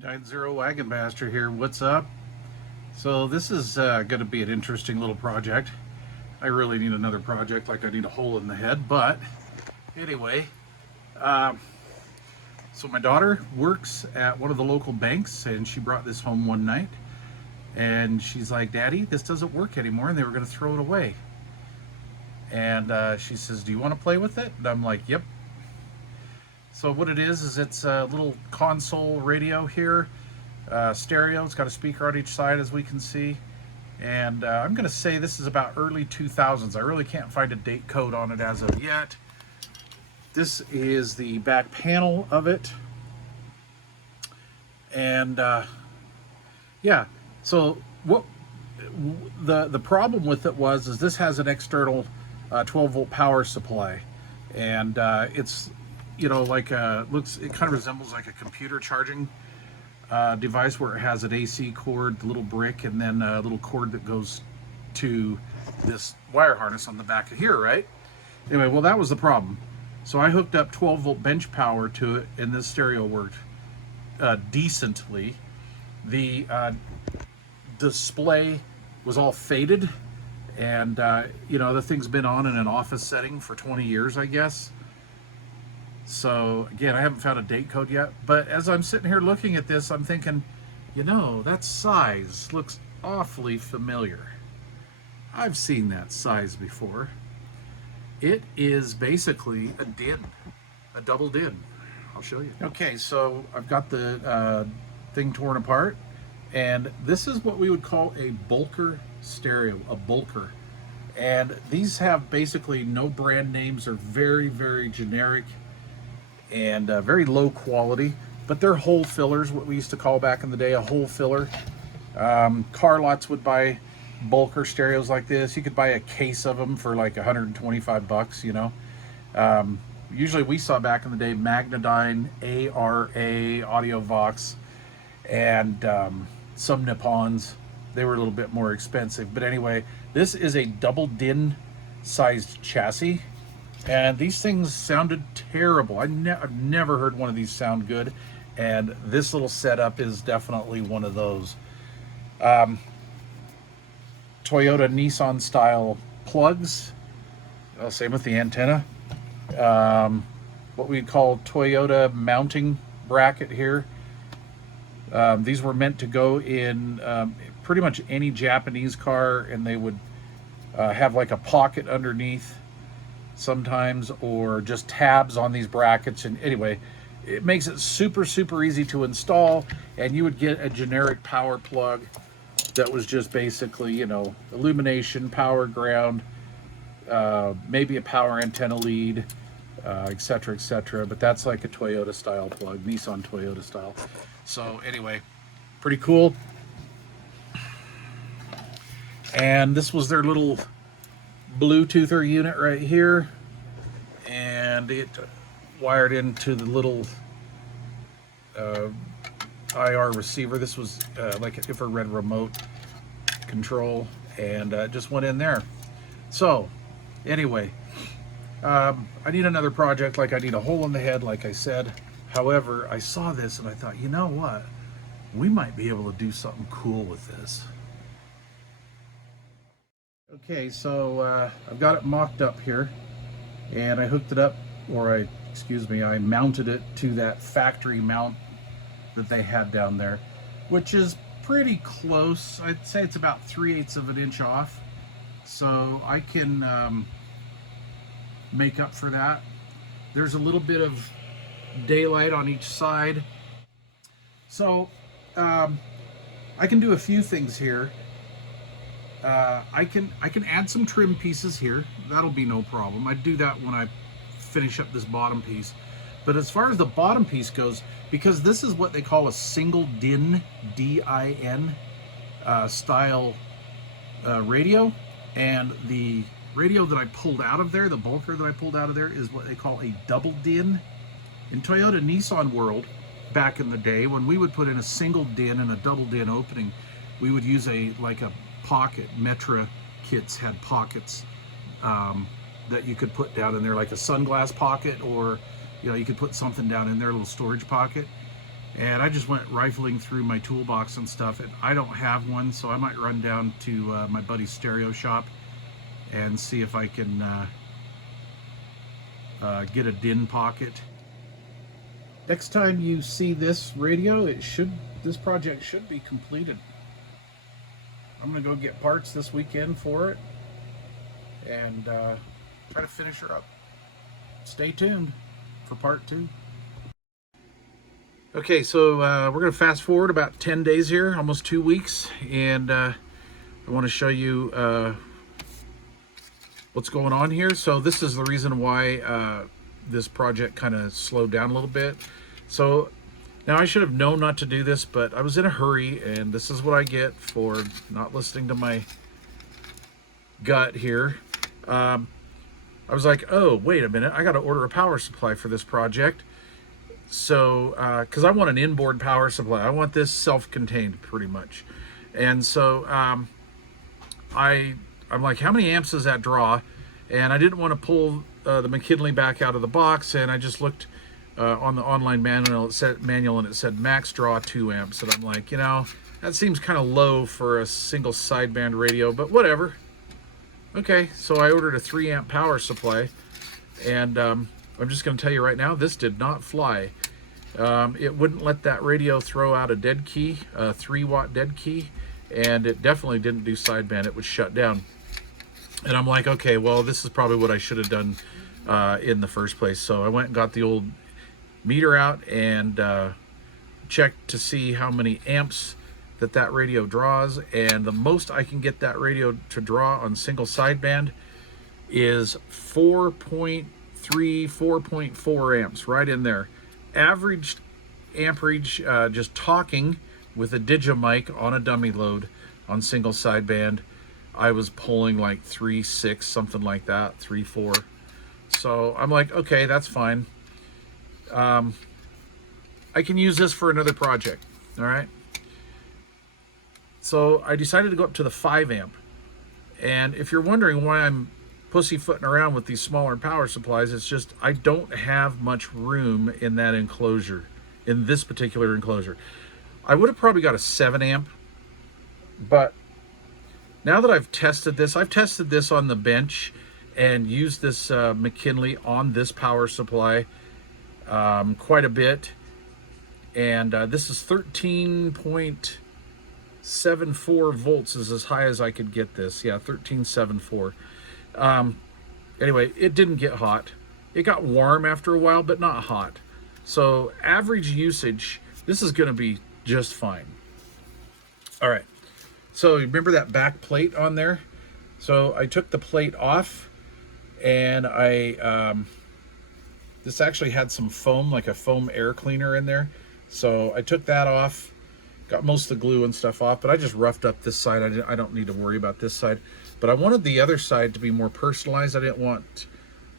390 Wagon Master here. What's up? So this is going to be an interesting little project. I really need another project, like I need a hole in the head. But anyway, so my daughter works at one of the local banks, and she brought this home one night, and she's like, "Daddy, this doesn't work anymore," and they were going to throw it away. And she says, "Do you want to play with it?" And I'm like, "Yep." So what it is it's a little console radio here, stereo. It's got a speaker on each side, as we can see. And I'm going to say this is about early 2000s. I really can't find a date code on it as of yet. This is the back panel of it. And yeah, so what the problem with it is this has an external 12-volt power supply. And it's, you know, like it kind of resembles like a computer charging device, where it has an AC cord, the little brick, and then a little cord that goes to this wire harness on the back of here, right? Anyway, well, that was the problem. So I hooked up 12-volt bench power to it, and this stereo worked decently. The display was all faded, and you know, the thing's been on in an office setting for 20 years, I guess. So again, I haven't found a date code yet, but as I'm sitting here looking at this, I'm thinking, you know, that size looks awfully familiar. I've seen that size before. It is basically a DIN, a double DIN. I'll show you. Okay, so I've got the thing torn apart, and this is what we would call a bulker stereo, a bulker. And these have basically no brand names. They're very, very generic and very low quality, but they're hole fillers, what we used to call back in the day a hole filler. Car lots would buy bulker stereos like this. You could buy a case of them for like 125 bucks, you know. Usually we saw back in the day Magnadyne, ARA, AudioVox, and some Nippons. They were a little bit more expensive, but anyway, this is a double DIN sized chassis. And these things sounded terrible. I've never heard one of these sound good, and this little setup is definitely one of those. Toyota Nissan style plugs, same with the antenna. What we call Toyota mounting bracket here. These were meant to go in pretty much any Japanese car, and they would have like a pocket underneath sometimes, or just tabs on these brackets. And anyway, it makes it super easy to install, and you would get a generic power plug that was just basically, you know, illumination, power, ground, maybe a power antenna lead, etc, but that's like a Toyota style plug, Nissan Toyota style. So anyway, pretty cool. And this was their little Bluetoother unit right here, and it wired into the little IR receiver. This was like an infrared remote control, and it just went in there. So anyway, I need another project, like I need a hole in the head, like I said. However, I saw this and I thought, you know what, we might be able to do something cool with this. Okay, so I've got it mocked up here, and I hooked it up, or I mounted it to that factory mount that they had down there, which is pretty close. I'd say it's about 3/8 of an inch off, so I can make up for that. There's a little bit of daylight on each side, so I can do a few things here. I can add some trim pieces here. That'll be no problem. I do that when I finish up this bottom piece. But as far as the bottom piece goes, because this is what they call a single DIN, D-I-N style radio, and the radio that I pulled out of there, the bulker that I pulled out of there, is what they call a double DIN. In Toyota Nissan world, back in the day, when we would put in a single DIN and a double DIN opening, we would use a pocket. Metra kits had pockets that you could put down in there, like a sunglass pocket, or you know, you could put something down in there, a little storage pocket. And I just went rifling through my toolbox and stuff, and I don't have one, so I might run down to my buddy's stereo shop and see if I can get a DIN pocket. Next time you see this radio, this project should be completed. I'm gonna go get parts this weekend for it and try to finish her up. Stay tuned for part 2. Okay, so we're going to fast forward about 10 days here, almost 2 weeks, and I want to show you what's going on here. So this is the reason why this project kind of slowed down a little bit. So now I should have known not to do this, but I was in a hurry, and this is what I get for not listening to my gut here. I was like, oh, wait a minute, I got to order a power supply for this project. So, because I want an inboard power supply. I want this self-contained pretty much. And so I'm like, how many amps does that draw? And I didn't want to pull the McKinley back out of the box, and I just looked on the online manual. It said max draw 2 amps. And I'm like, you know, that seems kind of low for a single sideband radio, but whatever. Okay, so I ordered a 3 amp power supply, and I'm just going to tell you right now, this did not fly. It wouldn't let that radio throw out a dead key, a 3-watt dead key, and it definitely didn't do sideband. It would shut down. And I'm like, okay, well, this is probably what I should have done in the first place. So I went and got the old meter out and checked to see how many amps that radio draws, and the most I can get that radio to draw on single sideband is 4.3, 4.4 amps, right in there. Average amperage, just talking with a Digimic on a dummy load on single sideband, I was pulling like 3.6, something like that, 3.4. So I'm like, okay, that's fine. I can use this for another project, all right? So I decided to go up to the 5 amp. And if you're wondering why I'm pussyfooting around with these smaller power supplies, it's just I don't have much room in that enclosure, in this particular enclosure. I would have probably got a 7 amp, but now that I've tested this on the bench and used this McKinley on this power supply quite a bit, and this is 13.74 volts is as high as I could get this. Yeah, 13.74. Anyway, it didn't get hot. It got warm after a while, but not hot. So average usage, this is going to be just fine. All right. So you remember that back plate on there? So I took the plate off, and this actually had some foam, like a foam air cleaner in there. So I took that off, got most of the glue and stuff off, but I just roughed up this side. I don't need to worry about this side. But I wanted the other side to be more personalized. I didn't want,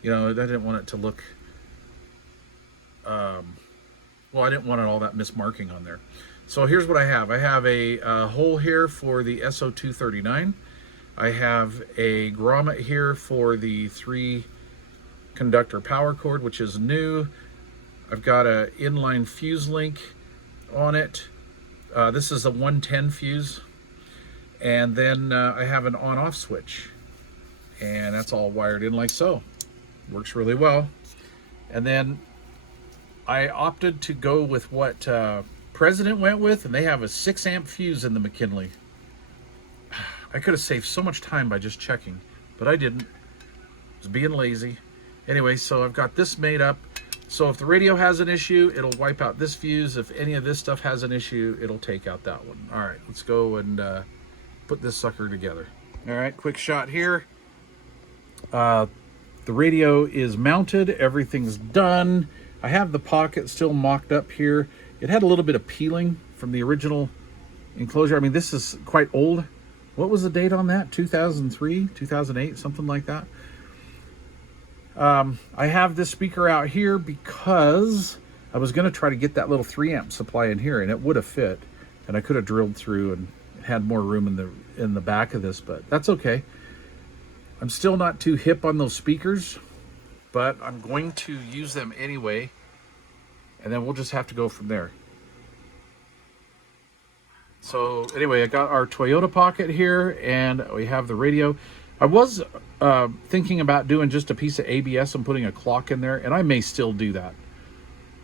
I didn't want it to look, I didn't want all that mismarking on there. So here's what I have. I have a hole here for the SO239. I have a grommet here for the 3 conductor power cord, which is new. I've got a inline fuse link on it. This is a 110 fuse. And then I have an on-off switch. And that's all wired in like so. Works really well. And then I opted to go with what President went with, and they have a 6 amp fuse in the McKinley. I could have saved so much time by just checking, but I didn't. I was being lazy. Anyway, so I've got this made up. So if the radio has an issue, it'll wipe out this fuse. If any of this stuff has an issue, it'll take out that one. All right, let's go and put this sucker together. All right, quick shot here. The radio is mounted. Everything's done. I have the pocket still mocked up here. It had a little bit of peeling from the original enclosure. I mean, this is quite old. What was the date on that? 2003, 2008, something like that. I have this speaker out here because I was going to try to get that little 3 amp supply in here, and it would have fit, and I could have drilled through and had more room in the back of this, but that's okay. I'm still not too hip on those speakers, but I'm going to use them anyway, and then we'll just have to go from there. So anyway, I got our Toyota Pocket here, and we have the radio. I was thinking about doing just a piece of ABS and putting a clock in there, and I may still do that.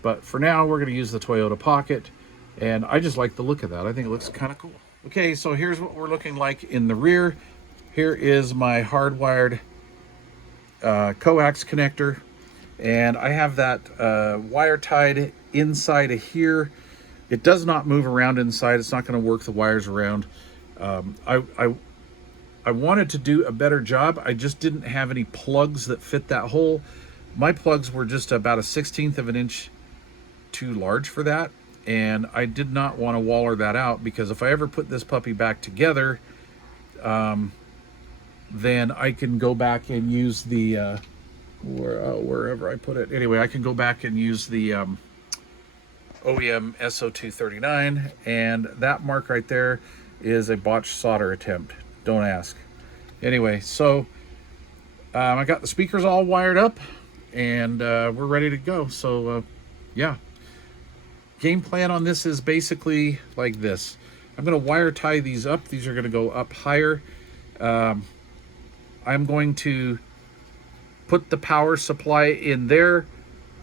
But for now, we're going to use the Toyota Pocket, and I just like the look of that. I think it looks kind of cool. Okay, so here's what we're looking like in the rear. Here is my hardwired coax connector, and I have that wire tied inside of here. It does not move around inside. It's not going to work the wires around. I wanted to do a better job. I just didn't have any plugs that fit that hole. My plugs were just about a 1/16 of an inch too large for that, and I did not want to waller that out, because if I ever put this puppy back together, then I can go back and use the wherever I put it. Anyway, I can go back and use the OEM SO239, and that mark right there is a botched solder attempt. Don't ask. Anyway, so I got the speakers all wired up, and we're ready to go. So yeah, game plan on this is basically like this. I'm going to wire tie these up. These are going to go up higher. I'm going to put the power supply in there.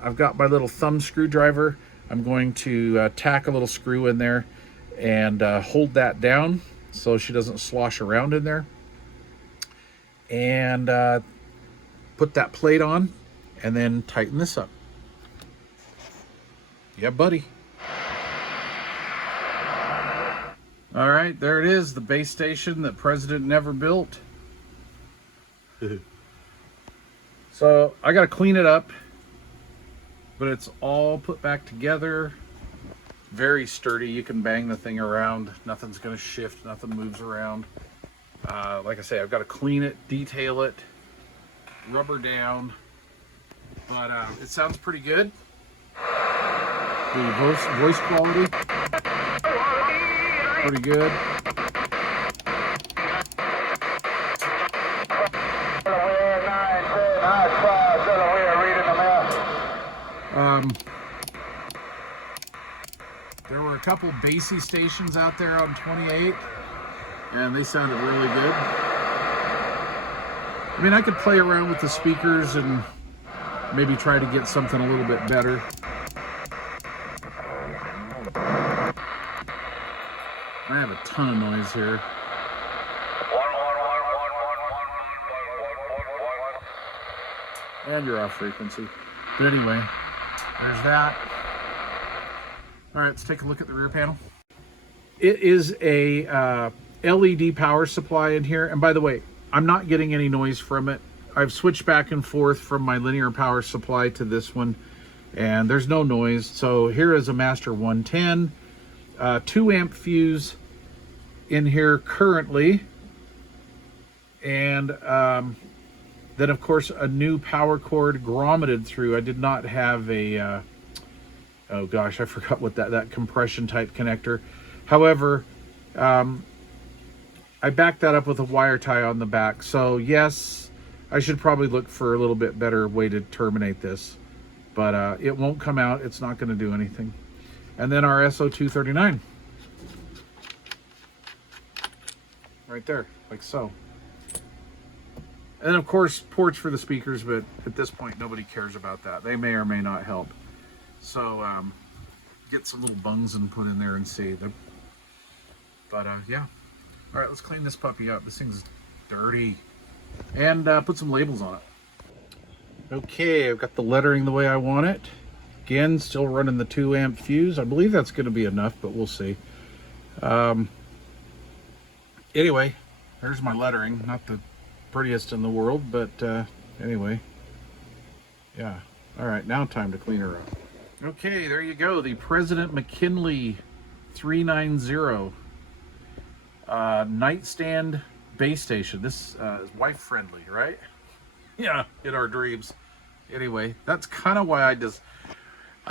I've got my little thumb screwdriver. I'm going to tack a little screw in there and hold that down so she doesn't slosh around in there, and put that plate on, and then tighten this up. Yeah, buddy. All right, there it is, the base station that President never built. So I got to clean it up, but it's all put back together. Very sturdy. You can bang the thing around. Nothing's going to shift. Nothing moves around. Like I say, I've got to clean it, detail it, rubber down. But it sounds pretty good. The voice quality, pretty good. There were a couple bassy stations out there on 28, and they sounded really good. I mean, I could play around with the speakers and maybe try to get something a little bit better. I have a ton of noise here. And you're off frequency. But anyway, there's that. All right, let's take a look at the rear panel. It is a LED power supply in here. And by the way, I'm not getting any noise from it. I've switched back and forth from my linear power supply to this one, and there's no noise. So here is a Master 110, 2 amp fuse in here currently. And then of course a new power cord grommeted through. I did not have a, oh gosh, I forgot what that compression type connector. However, I backed that up with a wire tie on the back. So yes, I should probably look for a little bit better way to terminate this, but it won't come out. It's not going to do anything. And then our SO239 right there, like so. And of course, ports for the speakers, but at this point, nobody cares about that. They may or may not help. So get some little bungs and put in there and see them. But yeah. All right, let's clean this puppy up. This thing's dirty. And put some labels on it. Okay, I've got the lettering the way I want it. Again, still running the 2 amp fuse. I believe that's going to be enough, but we'll see. Anyway, there's my lettering. Not the prettiest in the world, but anyway. Yeah. All right, now time to clean her up. Okay, there you go. The President McKinley 390 nightstand base station. This is wife friendly, right? Yeah, in our dreams. Anyway, that's kind of why I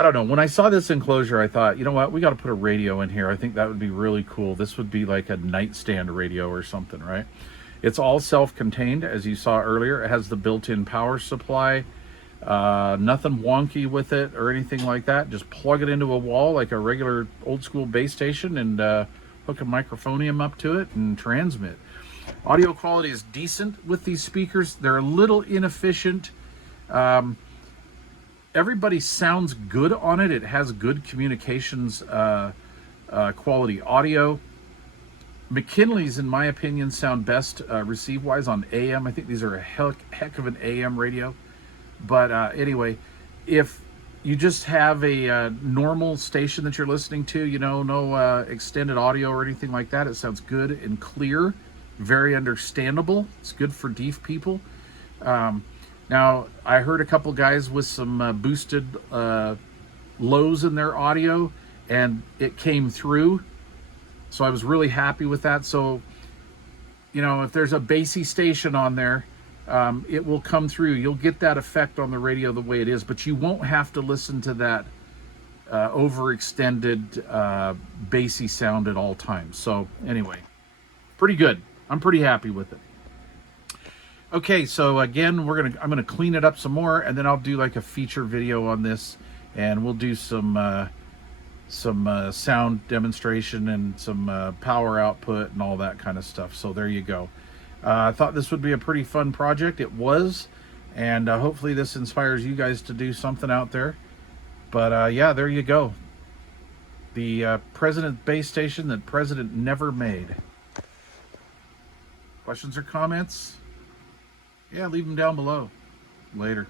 don't know. When I saw this enclosure, I thought, you know what? We got to put a radio in here. I think that would be really cool. This would be like a nightstand radio or something, right? It's all self-contained, as you saw earlier. It has the built-in power supply. Nothing wonky with it or anything like that. Just plug it into a wall like a regular old school base station and hook a microphonium up to it and transmit. Audio quality is decent with these speakers. They're a little inefficient. Everybody sounds good on it. It has good communications quality audio. McKinley's, in my opinion, sound best receive-wise on AM. I think these are a heck of an AM radio. But anyway, if you just have a normal station that you're listening to, you know, no extended audio or anything like that, it sounds good and clear, very understandable. It's good for deaf people. Now, I heard a couple guys with some boosted lows in their audio, and it came through. So I was really happy with that. So, you know, if there's a bassy station on there, it will come through. You'll get that effect on the radio the way it is, but you won't have to listen to that overextended bassy sound at all times. So anyway, pretty good. I'm pretty happy with it. Okay, so again, I'm gonna clean it up some more, and then I'll do like a feature video on this, and we'll do some sound demonstration and some power output and all that kind of stuff. So there you go. I thought this would be a pretty fun project. It was, and hopefully this inspires you guys to do something out there. But yeah, there you go. The President base station that President never made. Questions or comments? Yeah, leave them down below. Later.